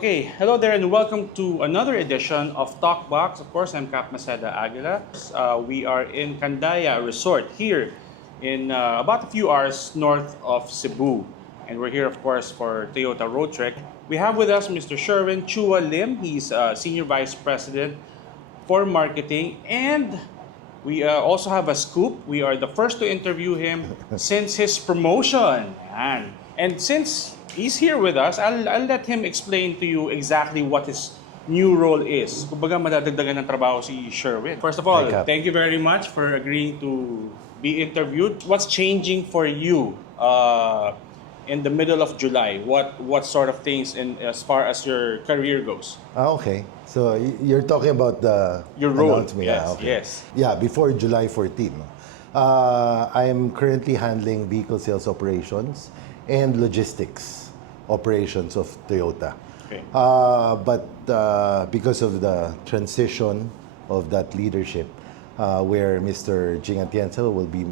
Okay, hello there and welcome to another edition of Talkbox. Of course, I'm Cap Maceda Aguila. We are in Candaya Resort here in about a few hours north of Cebu. And we're here, of course, for Toyota Road Trek. We have with us Mr. Sherwin Chua Lim. He's Senior Vice President for Marketing. And we also have a scoop. We are the first to interview him since his promotion. Yan. And since he's here with us, I'll let him explain to you exactly what his new role is. Kumbaga madadagdagan ng trabaho si Sherwin. First of all, thank you very much for agreeing to be interviewed. What's changing for you in the middle of July? What sort of things as far as your career goes? Okay. So you're talking about the Your role. announcement. Yes, okay. yes. Yeah, before July 14. I'm currently handling vehicle sales operations and logistics operations of Toyota. Okay. But because of the transition of that leadership, where Mr. Jing Atienza will be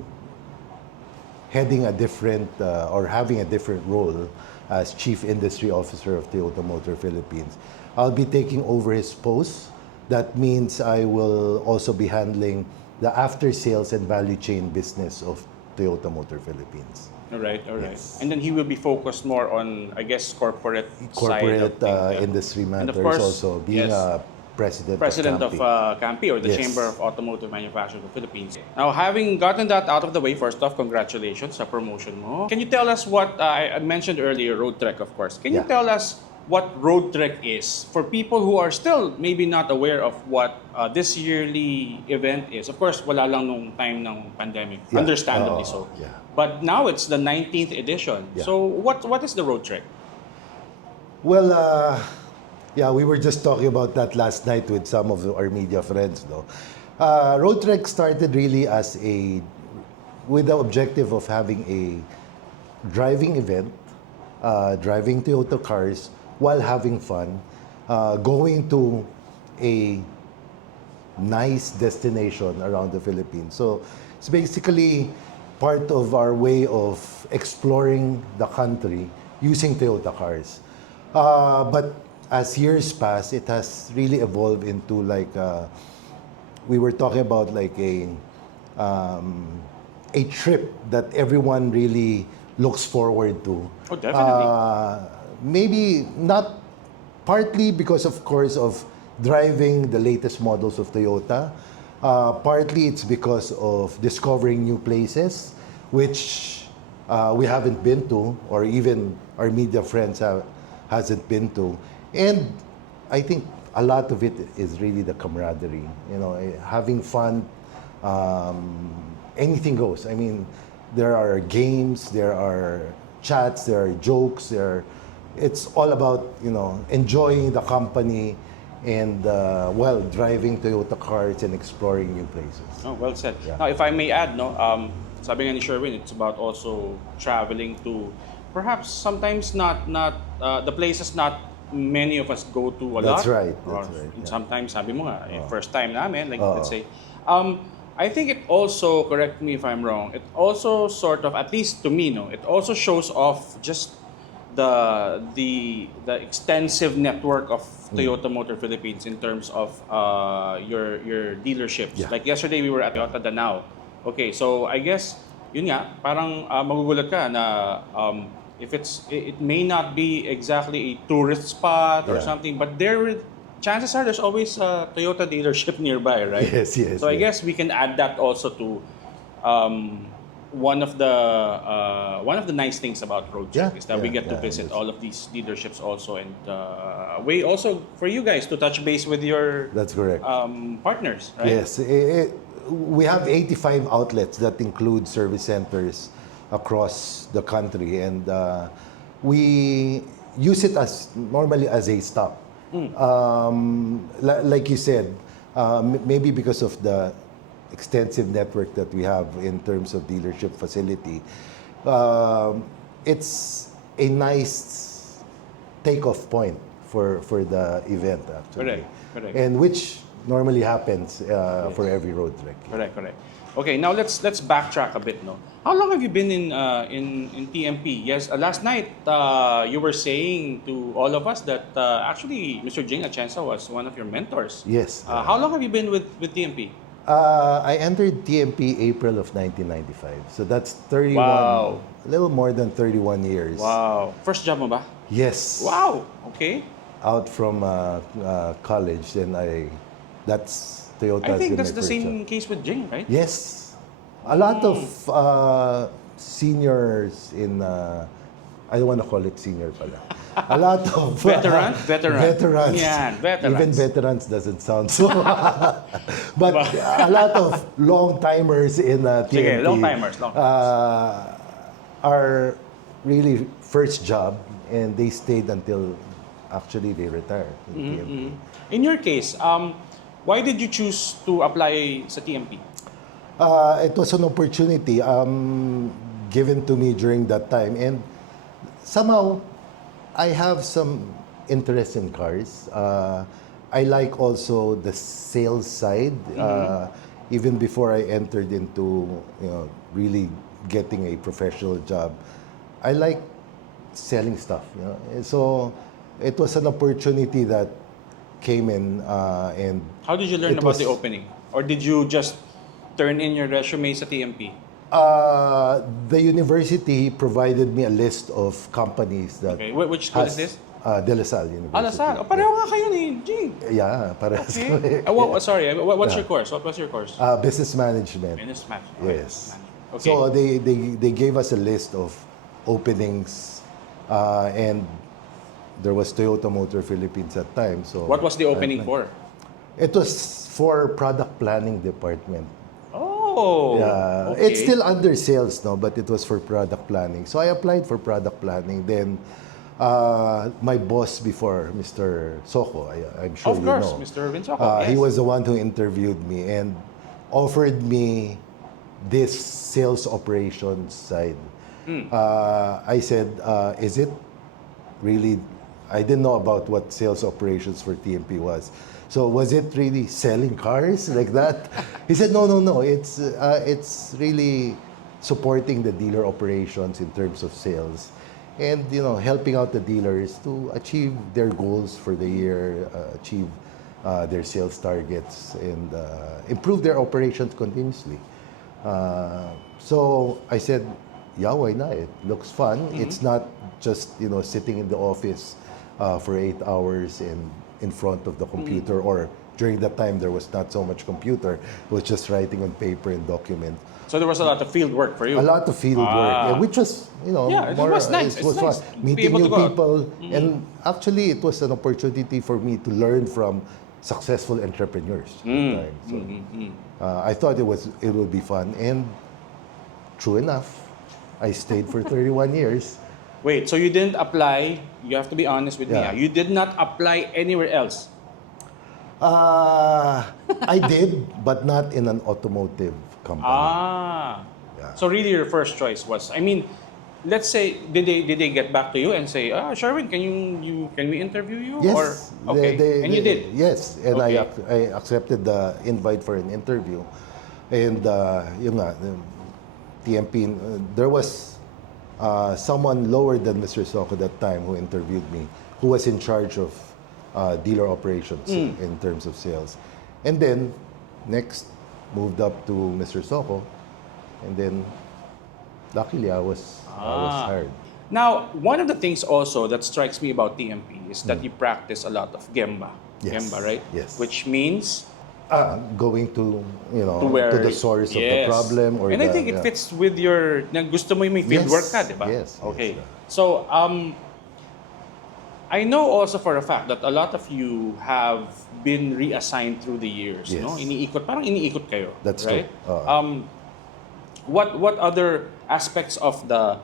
heading a different or having a different role as Chief Industry Officer of Toyota Motor Philippines, I'll be taking over his post. That means I will also be handling the after-sales and value chain business of Toyota Motor Philippines. All right. Yes. And then he will be focused more on, I guess, corporate side of things, industry matters, of course, also being a president of CAMPI, or the Yes. Chamber of Automotive Manufacturers of the Philippines. Now, having gotten that out of the way, first off, congratulations sa promotion mo. Can you tell us what, I mentioned earlier, Road Trek, of course. Can you tell us what Road Trek is for people who are still maybe not aware of what this yearly event is? Of course, wala lang nung time ng pandemic, understandably so. Yeah. But now it's the 19th edition. Yeah. So what is the Road Trek? Well, yeah, we were just talking about that last night with some of our media friends. No? Road Trek started really with the objective of having a driving event, driving Toyota cars while having fun, going to a nice destination around the Philippines. So it's basically part of our way of exploring the country using Toyota cars. But as years pass, it has really evolved into we were talking about a trip that everyone really looks forward to. Oh, definitely. Maybe not partly because, of course, of driving the latest models of Toyota. Partly it's because of discovering new places, which we haven't been to, or even our media friends hasn't been to. And I think a lot of it is really the camaraderie. You know, having fun. Anything goes. I mean, there are games, there are chats, there are jokes. It's all about enjoying the company and while driving Toyota cars and exploring new places. Oh, well said. Yeah. Now, if I may add, sabi nga ni Sherwin, it's about also traveling to perhaps sometimes not the places not many of us go to a lot. That's right. Or Yeah. sometimes, sabi mo nga, first time namin, let's say. I think it also, correct me if I'm wrong, it also sort of, at least to me, it also shows off just the extensive network of Toyota Motor Philippines in terms of your dealerships. Yeah. Like yesterday, we were at Toyota Danao. Okay, so I guess yun nga, parang magugulat ka na it may not be exactly a tourist spot or something, but chances are there's always a Toyota dealership nearby, right? Yes. So I guess we can add that also to one of the nice things about Road Trip is that we get to visit all of these dealerships also, and way also for you guys to touch base with your That's correct. Partners, right? Yes. We have 85 outlets that include service centers across the country, and we use it normally as a stop. Like you said, maybe because of the extensive network that we have in terms of dealership facility, it's a nice takeoff point for the event, actually. Correct. And which normally happens for every road trek. Correct, correct. Okay, now let's backtrack a bit, no? How long have you been in TMP? Yes, last night you were saying to all of us that actually Mr. Jing Atienza was one of your mentors. Yes. How long have you been with TMP? I entered TMP April of 1995. So that's 31, Wow. a little more than 31 years. Wow. First job mo ba? Yes. Wow. Okay. Out from college, then that's Toyota. I think that's the same case with Jing, right? Yes. A lot of seniors in, I don't want to call it senior pala. A lot of Veterans? veterans. Yeah, veterans. Even veterans doesn't sound so. But a lot of long timers in TMP. Sige, long timers. Are really first job, and they stayed until actually they retired in TMP. In your case, why did you choose to apply sa TMP? It was an opportunity given to me during that time, and somehow I have some interest in cars. I like also the sales side. Even before I entered into really getting a professional job, I like selling stuff. So it was an opportunity that came in, and How did you learn it about was- the opening? Or did you just turn in your resume sa TMP? The university provided me a list of companies that Okay. Which school is this? De La Salle University. Lasal. Pareho nga kayo ni Jing. Yeah, para Okay. Sorry, what's your course? What was your course? business management. Business management. Yes. Okay. So they gave us a list of openings, and there was Toyota Motor Philippines at time. So What was the opening for? It was for product planning department. Oh. Yeah, okay. it's still under sales, no, but it was for product planning. So I applied for product planning. Then my boss before, Mr. Soko, I'm sure Of you course, know. Mr. Vinsoko. He was the one who interviewed me and offered me this sales operations side. I said, is it really? I didn't know about what sales operations for TMP was. So was it really selling cars like that? He said, no. It's really supporting the dealer operations in terms of sales, and helping out the dealers to achieve their goals for the year, achieve their sales targets, and improve their operations continuously. So I said, yeah, why not? It looks fun. It's not just sitting in the office for 8 hours in front of the computer, or during that time there was not so much computer. It was just writing on paper and document. So there was a lot of field work for you. A lot of field work, which was Yeah, it was nice. It was It's nice fun. to be Meeting able to new go out. people, and actually it was an opportunity for me to learn from successful entrepreneurs. At the time. So, I thought it would be fun, and true enough, I stayed for 31 years. Wait, so you didn't apply, you have to be honest with me, Yeah. You did not apply anywhere else? I did, but not in an automotive company. Ah. Yeah. So really your first choice was, let's say, did they get back to you and say, Sherwin, can we interview you? Yes. Or, okay, and you did? Yes, and Okay. I accepted the invite for an interview. And yun nga, TMP, there was someone lower than Mr. Soko that time who interviewed me, who was in charge of dealer operations in terms of sales. And then, next, moved up to Mr. Soko. And then, luckily, I was hired. Now, one of the things also that strikes me about TMP is that you practice a lot of Gemba. Yes. Gemba, right? Yes. Which means Going to, to where to the source of the problem. Or and I think it fits with your gusto mo yung may field Yes, work ka, di ba? yes, Okay. yes. So, I know also for a fact that a lot of you have been reassigned through the years, Yes. no? Parang iniikot kayo, That's right? true. What other aspects of the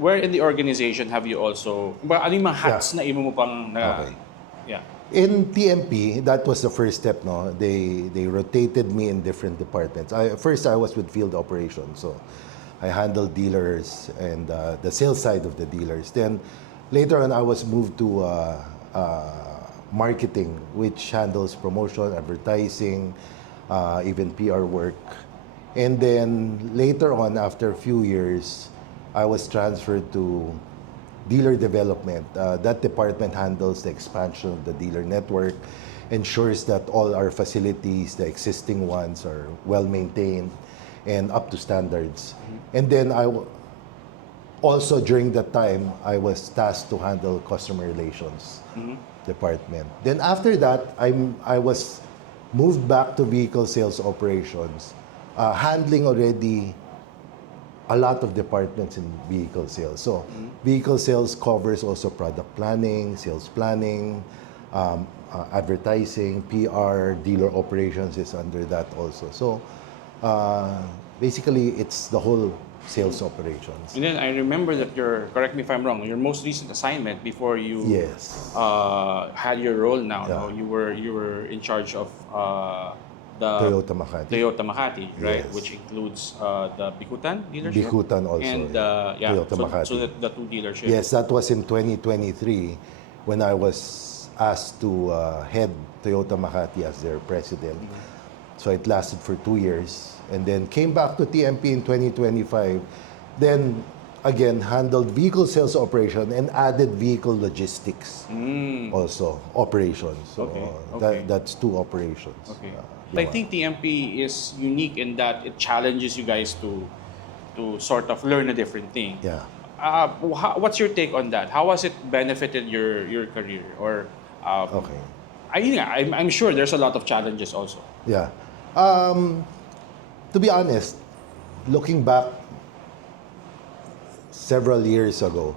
where in the organization have you also ano yung mga hats na imo mo pang Okay. yeah. In TMP, that was the first step, no? They rotated me in different departments. First, I was with field operations, so I handled dealers and the sales side of the dealers. Then, later on, I was moved to marketing, which handles promotion, advertising, even PR work. And then later on, after a few years, I was transferred to dealer development. That department handles the expansion of the dealer network, ensures that all our facilities, the existing ones, are well maintained and up to standards. And then also during that time, I was tasked to handle customer relations department. Then after that, I was moved back to vehicle sales operations, handling already a lot of departments in vehicle sales. So vehicle sales covers also product planning, sales planning, advertising, PR, dealer operations is under that also. So basically, it's the whole sales operations. And then I remember that correct me if I'm wrong, your most recent assignment before you Yes. had your role now, Yeah. no? You were in charge of the Toyota Makati. Toyota Makati, right? Yes. Which includes the Bikutan dealership. Bikutan also, And yeah. Toyota Makati. So the two dealerships. Yes, that was in 2023 when I was asked to head Toyota Makati as their president. So it lasted for 2 years and then came back to TMP in 2025. Then again handled vehicle sales operation and added vehicle logistics also operations. So Okay. that's 2 operations. Okay. I think TMP is unique in that it challenges you guys to sort of learn a different thing. Yeah. What's your take on that? How has it benefited your career? Or Okay. I'm sure there's a lot of challenges also. Yeah. To be honest, looking back several years ago,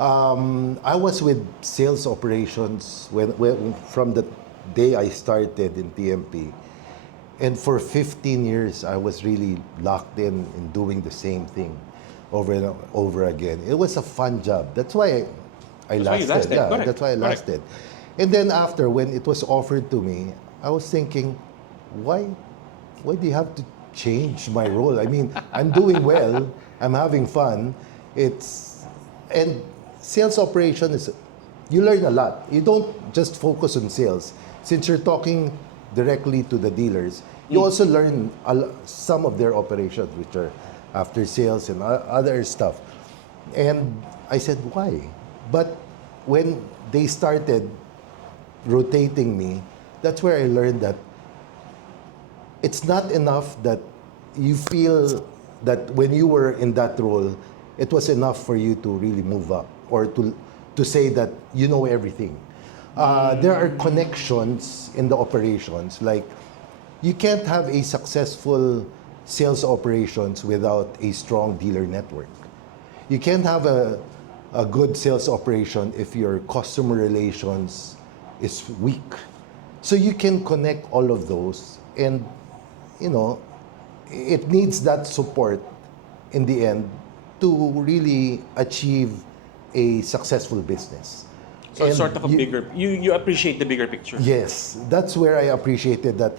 I was with sales operations when from the day I started in TMP. And for 15 years, I was really locked in doing the same thing over and over again. It was a fun job. That's why I That's why you lasted. lasted. Yeah, Correct. that's why I Correct. lasted. And then after, when it was offered to me, I was thinking, why do you have to change my role? I mean, I'm doing well. I'm having fun. And sales operation is, you learn a lot. You don't just focus on sales. Since you're talking directly to the dealers, you also learn some of their operations, which are after sales and other stuff. And I said, why? But when they started rotating me, that's where I learned that it's not enough that you feel that when you were in that role, it was enough for you to really move up or to say that you know everything. There are connections in the operations. Like, you can't have a successful sales operations without a strong dealer network. You can't have a good sales operation if your customer relations is weak. So you can connect all of those, and it needs that support in the end to really achieve a successful business. So it's And sort of a bigger. You appreciate the bigger picture. Yes, that's where I appreciated that.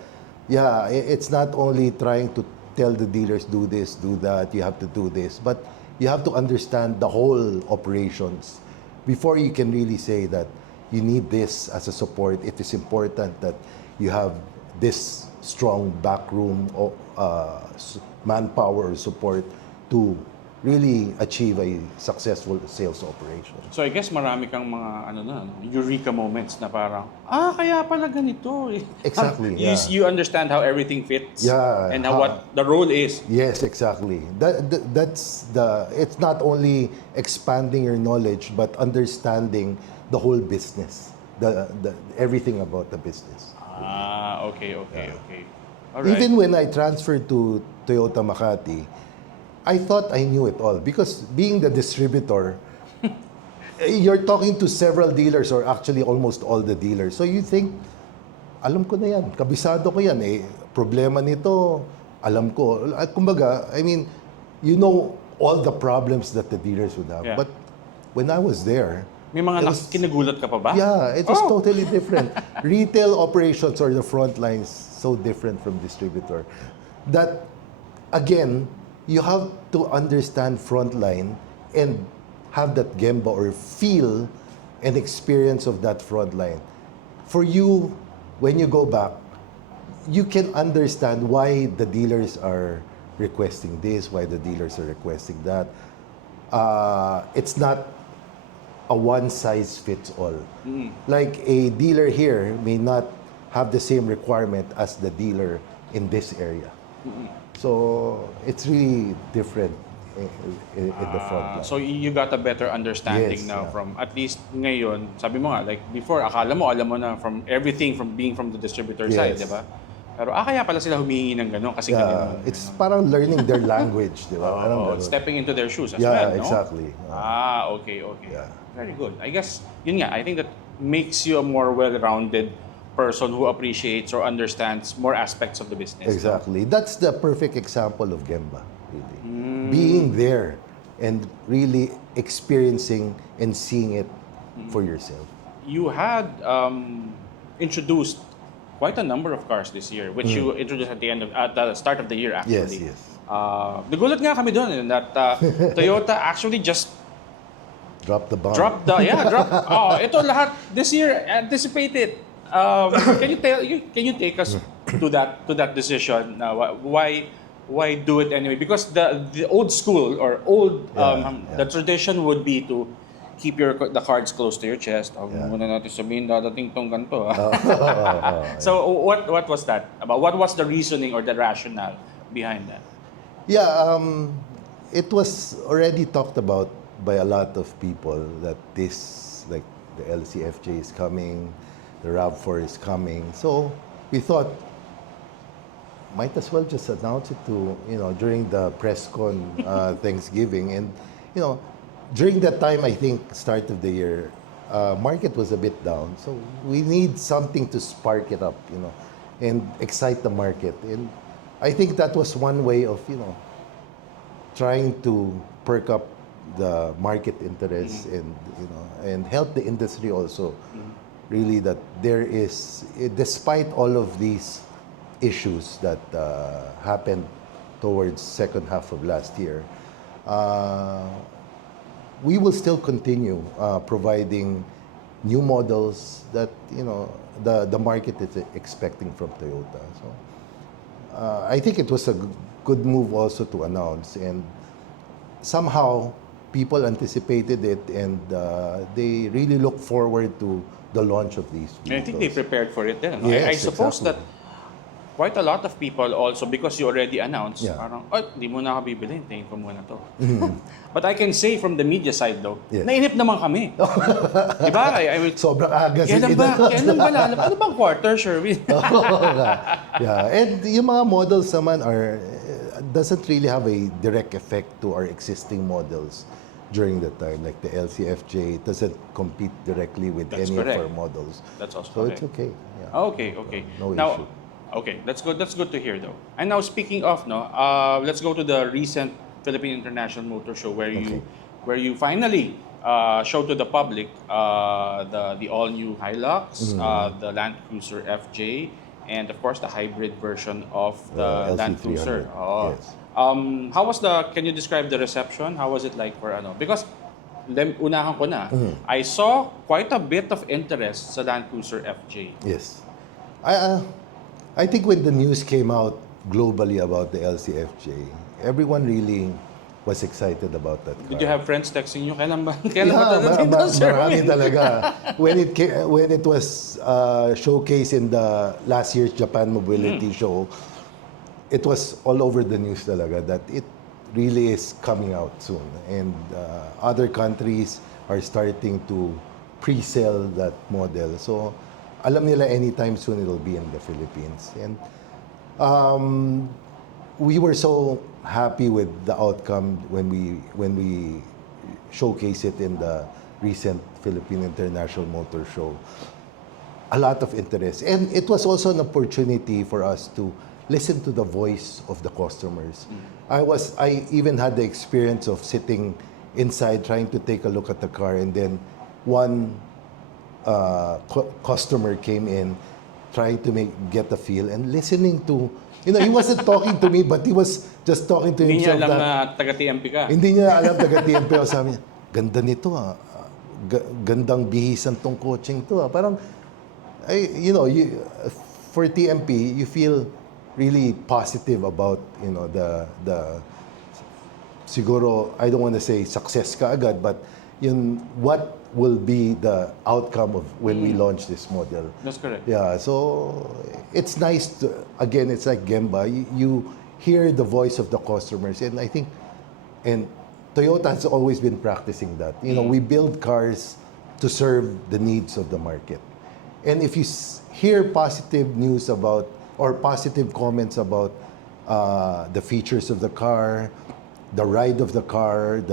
Yeah, it's not only trying to tell the dealers do this, do that, you have to do this, but you have to understand the whole operations before you can really say that you need this as a support. It is important that you have this strong backroom manpower support to really achieve a successful sales operation. So I guess marami kang mga eureka moments na parang, kaya pala ganito. Exactly, You, yeah. you understand how everything fits, Yeah, and what the role is. Yes, exactly. It's not only expanding your knowledge, but understanding the whole business, the everything about the business. Okay. All right. Even when I transferred to Toyota Makati, I thought I knew it all because being the distributor, you're talking to several dealers or actually almost all the dealers. So you think, alam ko na yan, kabisado ko yan eh. Problema nito, alam ko. Kumbaga, I mean, you know all the problems that the dealers would have. Yeah. But when I was there, May mga kinagulat ka pa ba? yeah, it was totally different. Retail operations or the front lines, so different from distributor. That, again, you have to understand frontline and have that gemba or feel and experience of that frontline for you, when you go back, you can understand why the dealers are requesting this, why the dealers are requesting that. It's not a one size fits all. Like a dealer here may not have the same requirement as the dealer in this area. So it's really different in the front line. So you got a better understanding Yes, now yeah. from at least ngayon. Sabi mo nga, like before, akala mo, alam mo na from everything from being from the distributor side, Yes. di ba? Pero kaya pala sila humihingi ng gano'n kasi Yeah, ganun. it's parang learning their language, di ba? Parang ganun. Stepping into their shoes as Yeah, well, no? exactly. Okay. Yeah. Very good. I guess, yun nga, I think that makes you a more well-rounded person who appreciates or understands more aspects of the business. no? Exactly. That's the perfect example of Gemba, really. Being there and really experiencing and seeing it for yourself. You had introduced quite a number of cars this year, which you introduced at the start of the year, actually. Yes. Nagulat nga kami doon that Toyota actually just Drop the bomb. dropped. Ito lahat this year anticipated. Can you take us to that decision? Why do it anyway? Because the old school or the tradition would be to keep the cards close to your chest. Muna natin sabihin dadating tong ganito. So what was that about? What was the reasoning or the rationale behind that? Yeah, it was already talked about by a lot of people that this, like the LCFJ is coming, the RAV4 is coming. So we thought, might as well just announce it to, during the press con Thanksgiving. And, during that time, I think, start of the year, market was a bit down. So we need something to spark it up, and excite the market. And I think that was one way of, trying to perk up the market interest and help the industry also. Really, that there is, despite all of these issues that happened towards second half of last year, we will still continue providing new models that the market is expecting from Toyota. So I think it was a good move also to announce, and somehow people anticipated it, and they really look forward to the launch of these vehicles. And I think they prepared for it then. Yes, I suppose exactly. that quite a lot of people also, because you already announced, Yeah. parang, di mo na ako bibilhin, tingin ko muna to. But I can say from the media side though, Yes. nainip naman kami. Di ba? I will, Sobrang aga kailan ba? Kailan ba lalabas? Ano bang quarter, Sherwin? Yeah, and yung mga models naman doesn't really have a direct effect to our existing models during that time. Like the LCFJ, it doesn't compete directly with That's any correct. of our models. That's also So correct. it's okay. Yeah. Okay. No Now, issue. okay, that's good. That's good to hear, though. And now, speaking of, let's go to the recent Philippine International Motor Show, where you finally showed to the public the all-new Hilux, the Land Cruiser FJ, and of course the hybrid version of the The Land Cruiser. LC300, yes. How was Can you describe the reception? How was it like for Because unahan ko na, I saw quite a bit of interest sa Land Cruiser FJ. Yes. I think when the news came out globally about the LCFJ, everyone really was excited about that car. Did you have friends texting you? Kailan ba? Marami talaga. When it was showcased in the last year's Japan Mobility Show, it was all over the news talaga that it really is coming out soon. And other countries are starting to pre-sell that model. So alam nila anytime soon it'll be in the Philippines. And we were so happy with the outcome when we showcased it in the recent Philippine International Motor Show. A lot of interest, and it was also an opportunity for us to listen to the voice of the customers. I even had the experience of sitting inside trying to take a look at the car, and then one customer came in trying to get a feel and listening to, he wasn't talking to me, but he was just talking to Hindi niya himself. alam na taga-TMP ka. Hindi niya alam taga-TMP ako. Sabi niya, ganda nito gandang bihisan tong coaching to Parang, for TMP, you feel really positive about, the siguro, I don't want to say success kaagad, but what will be the outcome of when we launch this model. That's correct. Yeah, so it's nice to, again, it's like Gemba, you hear the voice of the customers, and I think, and Toyota has always been practicing that. We build cars to serve the needs of the market. And if you hear positive news about, or positive comments about the features of the car, the ride of the car,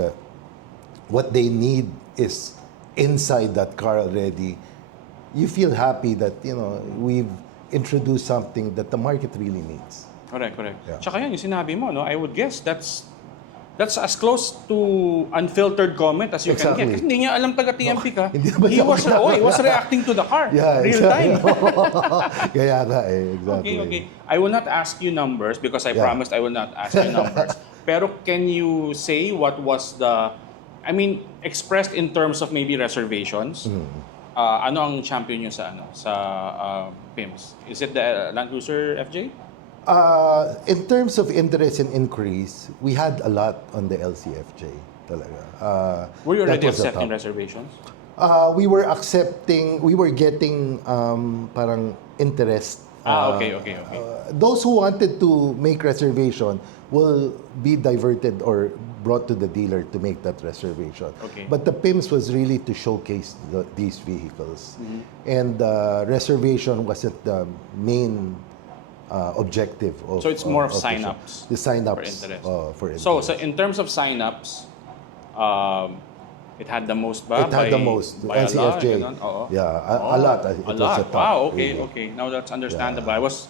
what they need is inside that car already, you feel happy that, we've introduced something that the market really needs. Correct. Yeah. Tsaka yan, yung sinabi mo, no? I would guess that's as close to unfiltered comment as you Exactly. can get. Kasi hindi niya alam taga-TMP ka. Hindi naman He niya was reacting to the car. Yeah, real time. Kaya nga exactly. Okay. I will not ask you numbers because I promised I will not ask you numbers. Pero can you say what was expressed in terms of maybe reservations? Ano ang champion nyo sa PIMS? Is it the Land Cruiser FJ? In terms of interest and increase, we had a lot on the LCFJ talaga. Were you That already was the accepting top. reservations? We were getting parang interest. Okay. Those who wanted to make reservation will be diverted or brought to the dealer to make that reservation. Okay. But the PIMS was really to showcase these vehicles. Mm-hmm. And reservation wasn't the main objective of. So it's more of the show. sign-ups The sign-ups for interest. For interest. So in terms of sign-ups, it had the most ba? It had the most. By a lot? LCFJ. Ganun? Oo. Yeah, a lot. It A was lot. the top, Wow, okay. really. Now that's understandable. I was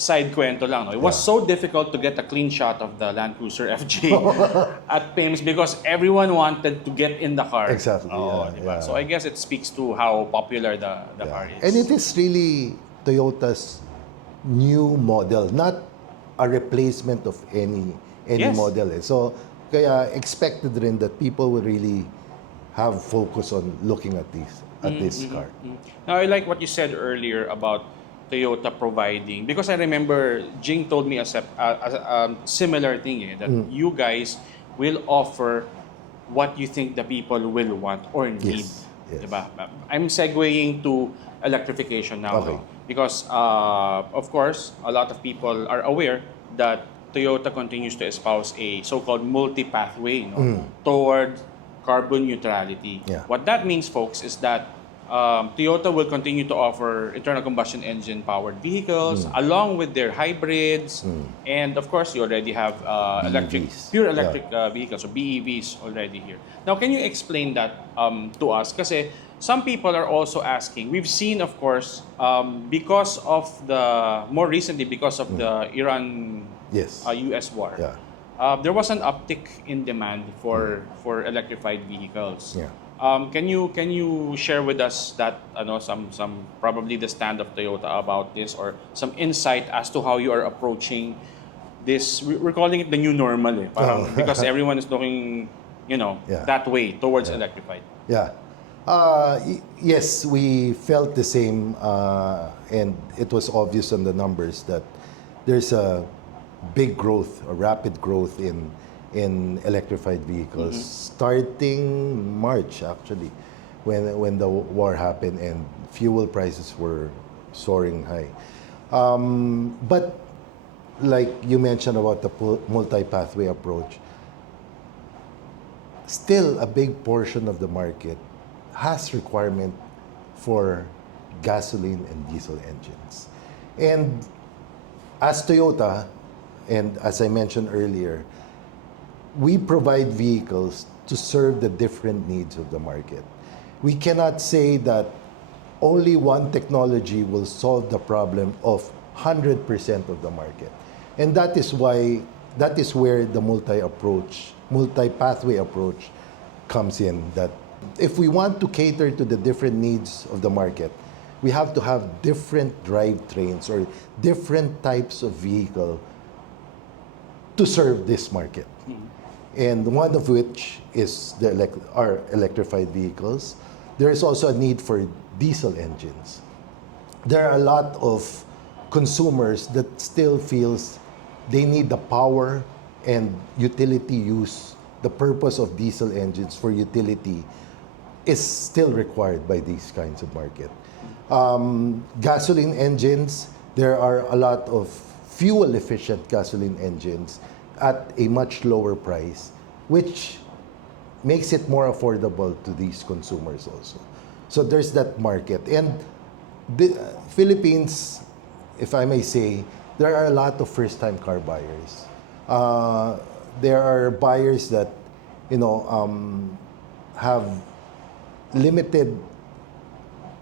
side kwento lang. No? It was so difficult to get a clean shot of the Land Cruiser FJ at PIMS because everyone wanted to get in the car. Exactly, Oo, yeah, diba? yeah. So I guess it speaks to how popular the car is. And it is really Toyota's new model, not a replacement of any Yes. model. So, kaya expected rin that people will really have focus on looking at this car. Now, I like what you said earlier about Toyota providing, because I remember Jing told me a similar thing, that you guys will offer what you think the people will want or need. Yes. Diba? I'm segueing to electrification now. Okay. No? Because, of course, a lot of people are aware that Toyota continues to espouse a so-called multi-pathway toward carbon neutrality. Yeah. What that means, folks, is that Toyota will continue to offer internal combustion engine powered vehicles along with their hybrids, and of course you already have pure electric vehicles, or BEVs already here. Now, can you explain that to us? Kasi some people are also asking. We've seen, of course, because of more recently because of the Iran Yes. US war. Yeah. There was an uptick in demand for electrified vehicles. Yeah. Can you share with us that some probably the stand of Toyota about this, or some insight as to how you are approaching this? We're calling it the new normal, parang, because everyone is looking that way towards electrified. Yeah. Yes, we felt the same, and it was obvious on the numbers that there's a big growth, a rapid growth in electrified vehicles, starting March actually, when the war happened and fuel prices were soaring high. But like you mentioned about the multi-pathway approach, still a big portion of the market has requirement for gasoline and diesel engines. And as Toyota, and as I mentioned earlier, we provide vehicles to serve the different needs of the market. We cannot say that only one technology will solve the problem of 100% of the market. And that is where the multi-pathway approach comes in, that if we want to cater to the different needs of the market, we have to have different drivetrains or different types of vehicle to serve this market. And one of which is our electrified vehicles. There is also a need for diesel engines. there are a lot of consumers that still feels they need the power and utility use. The purpose of diesel engines for utility is still required by these kinds of market. Gasoline engines, there are a lot of fuel efficient gasoline engines at a much lower price, which makes it more affordable to these consumers also. So there's that market. And the Philippines, if I may say, there are a lot of first-time car buyers. There are buyers that, have limited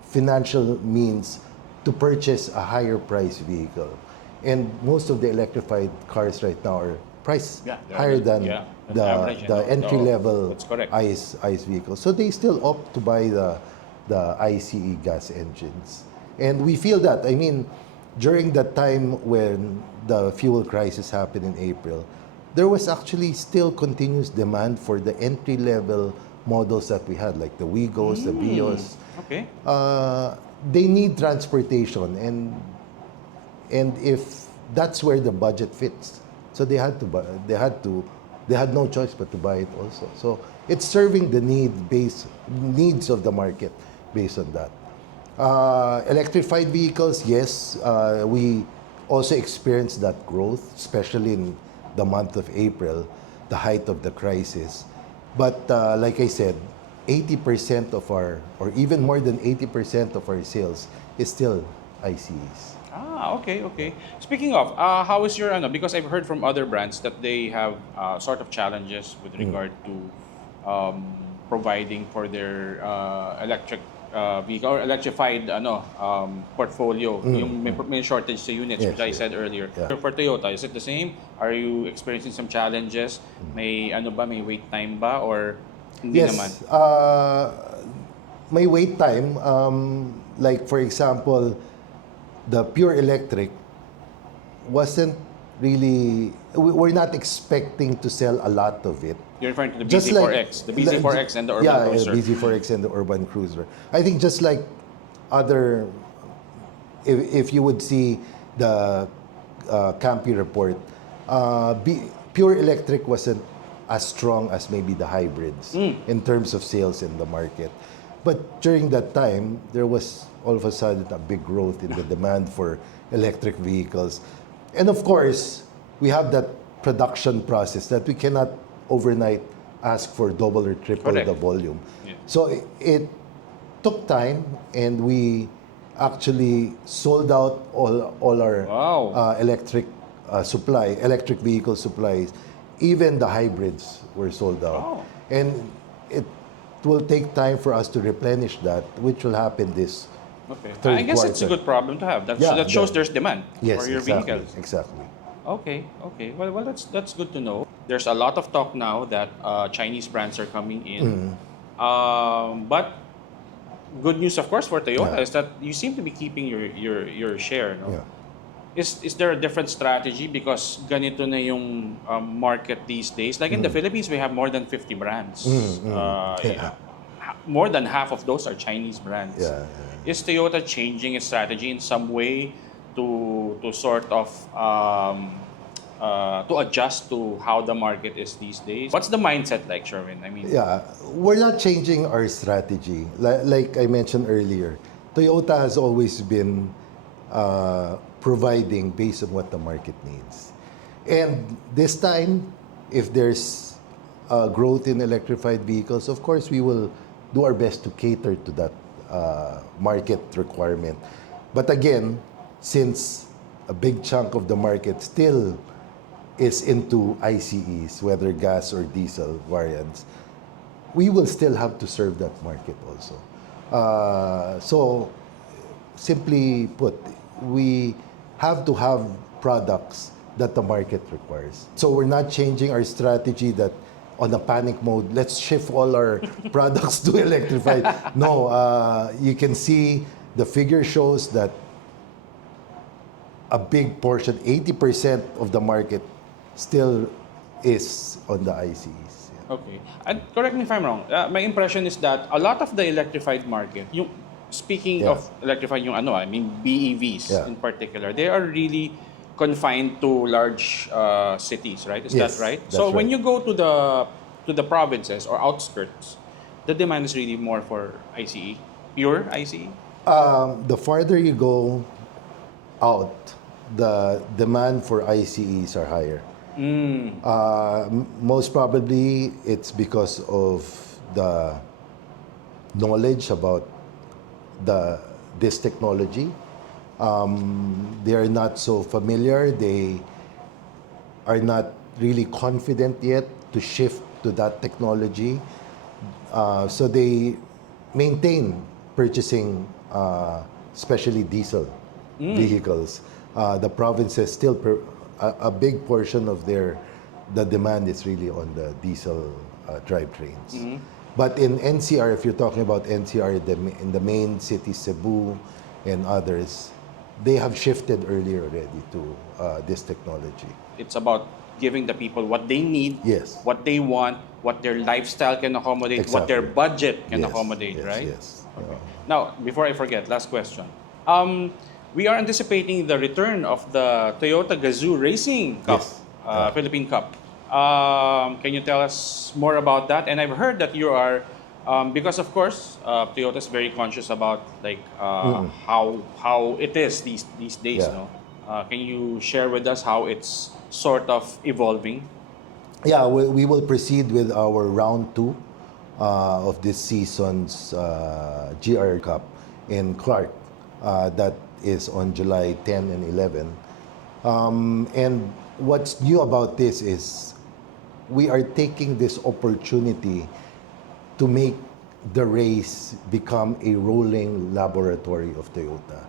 financial means to purchase a higher price vehicle. And most of the electrified cars right now are priced higher than the average, entry level that's correct. ICE vehicles. So they still opt to buy the ICE gas engines. And we feel that. I mean, during that time when the fuel crisis happened in April, there was actually still continuous demand for the entry level models that we had, like the Wigos, the Vios. Okay. They need transportation, and if that's where the budget fits, so they had to buy. They had no choice but to buy it also. So it's serving the needs of the market based on that. Electrified vehicles, yes, we also experienced that growth, especially in the month of April, the height of the crisis. But like I said, 80% of our, or even more than 80% of our sales is still ICEs. Okay. Speaking of, how is your, because I've heard from other brands that they have sort of challenges with regard to providing for their electric vehicle or electrified portfolio. Yung may shortage sa units, Yes, which I said earlier. For Toyota, is it the same? Are you experiencing some challenges? May may wait time ba or hindi naman? May wait time. Like for example, the pure electric wasn't really. We're not expecting to sell a lot of it. You're referring to the Just BZ4X, the BZ4X and the Urban Cruiser. Yeah, BZ4X and the Urban Cruiser. I think just like other, if you would see the Campy report, pure electric wasn't as strong as maybe the hybrids in terms of sales in the market. But during that time, there was all of a sudden a big growth in the demand for electric vehicles. And of course, we have that production process that we cannot overnight ask for double or triple Correct. the volume. Yeah. So it took time, and we actually sold out all our electric vehicle supplies. Even the hybrids were sold out. Wow. And it will take time for us to replenish that, which will happen this third I guess quarter. it's a good problem to have. That shows there's demand for your vehicles. Exactly. Okay. Well, that's good to know. There's a lot of talk now that Chinese brands are coming in, but good news, of course, for Toyota is that you seem to be keeping your share. No? Yeah. Is there a different strategy because ganito na yung market these days? Like in the Philippines, we have more than 50 brands. More than half of those are Chinese brands. Is Toyota changing its strategy in some way to sort of to adjust to how the market is these days? What's the mindset like, Sherwin? I mean, we're not changing our strategy. Like I mentioned earlier, Toyota has always been providing based on what the market needs. And this time, if there's growth in electrified vehicles, of course we will do our best to cater to that market requirement. But again, since a big chunk of the market still is into ICEs, whether gas or diesel variants, we will still have to serve that market also. So, simply put, we have to have products that the market requires. So we're not changing our strategy that on a panic mode, let's shift all our products to electrified. No, you can see the figure shows that a big portion, 80% of the market still is on the ICEs. okay. And correct me if I'm wrong. My impression is that a lot of the electrified market, speaking Yeah. of electrifying yung I mean BEVs Yeah. in particular, they are really confined to large cities, right? Is Yes, that right? that's So when right. you go to the provinces or outskirts, the demand is really more for ICE, pure ICE. The farther you go out, the demand for ICEs are higher. Most probably, it's because of the knowledge about this technology. They are not so familiar. They are not really confident yet to shift to that technology. So they maintain purchasing, especially diesel vehicles. The provinces still, a big portion of the demand is really on the diesel drivetrains. But in NCR, if you're talking about NCR, in the main cities, Cebu and others, they have shifted earlier already to this technology. It's about giving the people what they need, Yes. what they want, what their lifestyle can accommodate, what their Exactly. budget can Yes, accommodate, yes, right? yes. Now, before I forget, last question. We are anticipating the return of the Toyota Gazoo Racing Cup, Yes. Philippine Cup. Can you tell us more about that? And I've heard that you are, because of course, Toyota is very conscious about like how it is these days. Yeah. No, can you share with us how it's sort of evolving? Yeah, we will proceed with our round two of this season's GR Cup in Clark. That is on July 10 and 11. And what's new about this is we are taking this opportunity to make the race become a rolling laboratory of Toyota,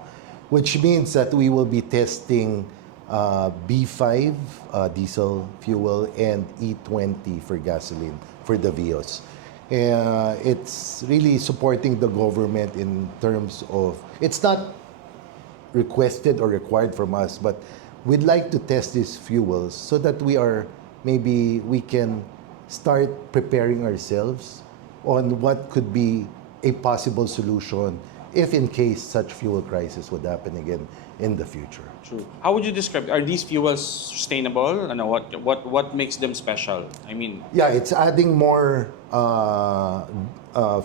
which means that we will be testing B5 diesel fuel and E20 for gasoline for the Vios. It's really supporting the government in terms of, it's not requested or required from us, but we'd like to test these fuels so that we can start preparing ourselves on what could be a possible solution if in case such fuel crisis would happen again in the future. True. How would you describe? Are these fuels sustainable? And what makes them special? I mean, Yeah, it's adding more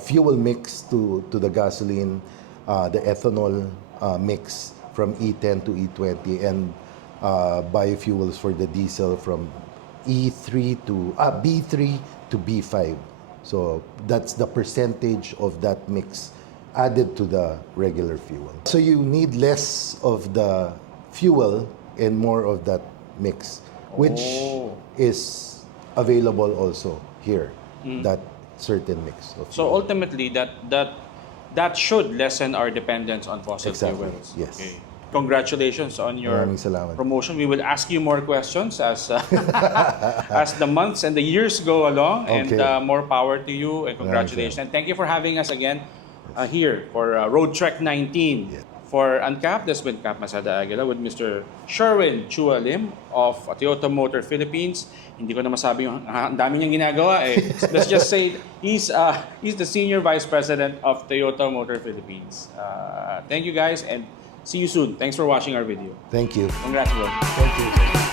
fuel mix to the gasoline, the ethanol mix from E10 to E20, and biofuels for the diesel from B3 to B5. So that's the percentage of that mix added to the regular fuel. So you need less of the fuel and more of that mix, which is available also here, that certain mix of so fuel. ultimately, that should lessen our dependence on fossil Exactly, fuels. yes. Okay. Congratulations on your Maraming salamat. promotion. We will ask you more questions as as the months and the years go along. Okay. And more power to you and congratulations. And thank you for having us again here for Road Trek 19. Yeah. For Unkapped, this has been Cap Masada Aguila with Mr. Sherwin Chua of Toyota Motor Philippines. Hindi ko na masabi yung ang dami niyang ginagawa eh. Let's just say he's the Senior Vice President of Toyota Motor Philippines. Thank you guys and see you soon. Thanks for watching our video. Thank you. Congrats, bro. Thank you.